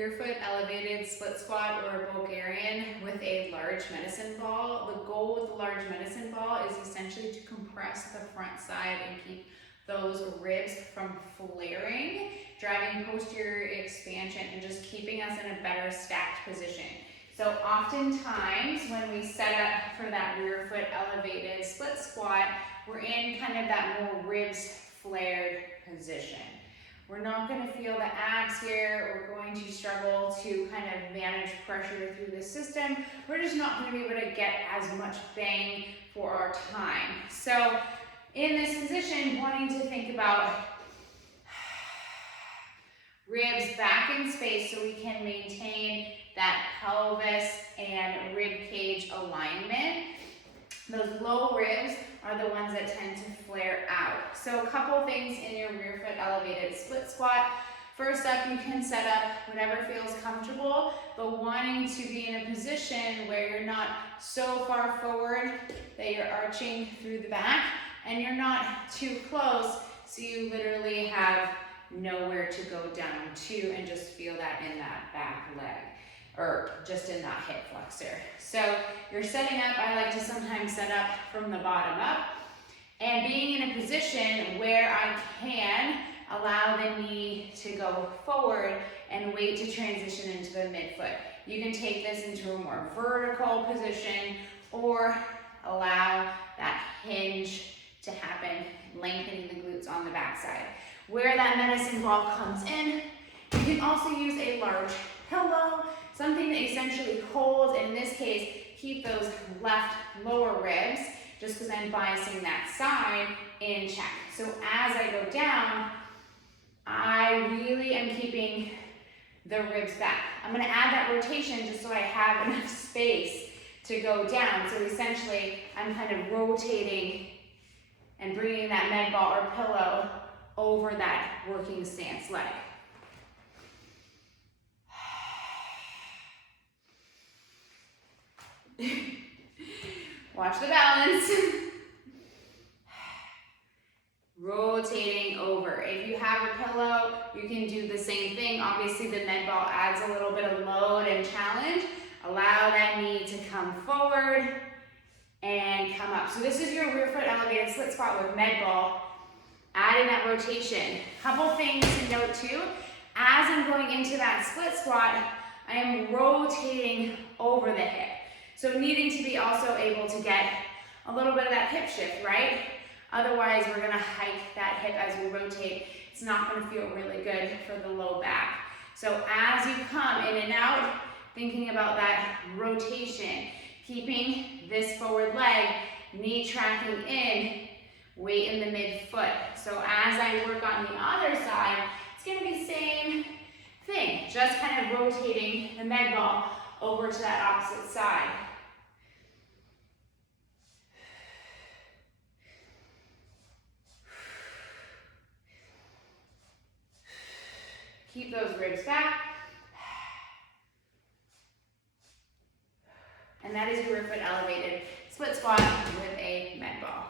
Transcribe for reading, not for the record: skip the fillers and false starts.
rear foot elevated split squat or a Bulgarian with a large medicine ball. The goal with the large medicine ball is essentially to compress the front side and keep those ribs from flaring, driving posterior expansion and just keeping us in a better stacked position. So oftentimes when we set up for that rear foot elevated split squat, we're in kind of that more ribs flared position. We're not going to feel the abs here. We're going to struggle to kind of manage pressure through the system. We're just not going to be able to get as much bang for our time. So in this position, wanting to think about ribs back in space so we can maintain that pelvis and rib cage alignment. Those low ribs are the ones that tend to flare out. So a couple things in your rear foot elevated split squat. First up, you can set up whatever feels comfortable, but wanting to be in a position where you're not so far forward that you're arching through the back and you're not too close so you literally have nowhere to go down to and just feel that in that back leg or just in that hip flexor. So you're setting up, I like to sometimes set up from the bottom up and being in a position where I can allow the knee to go forward and wait to transition into the midfoot. You can take this into a more vertical position or allow that hinge to happen, lengthening the glutes on the backside. Where that medicine ball comes in, you can also use a large pillow, something that essentially holds, in this case, keep those left lower ribs, just because I'm biasing that side in check. So as I go down, I really am keeping the ribs back. I'm gonna add that rotation just so I have enough space to go down. So essentially, I'm kind of rotating and bringing that med ball or pillow over that working stance leg. Watch the balance. Rotating over. If you have a pillow, you can do the same thing. Obviously, the med ball adds a little bit of load and challenge. Allow that knee to come forward and come up. So this is your rear foot elevated split squat with med ball. Adding that rotation. Couple things to note too. As I'm going into that split squat, I am rotating over the hip. So needing to be also able to get a little bit of that hip shift, right? Otherwise, we're gonna hike that hip as we rotate. It's not gonna feel really good for the low back. So as you come in and out, thinking about that rotation, keeping this forward leg, knee tracking in, weight in the midfoot. So as I work on the other side, it's gonna be same thing, just kind of rotating the med ball over to that opposite side. Keep those ribs back. And that is your rear foot elevated split squat with a med ball.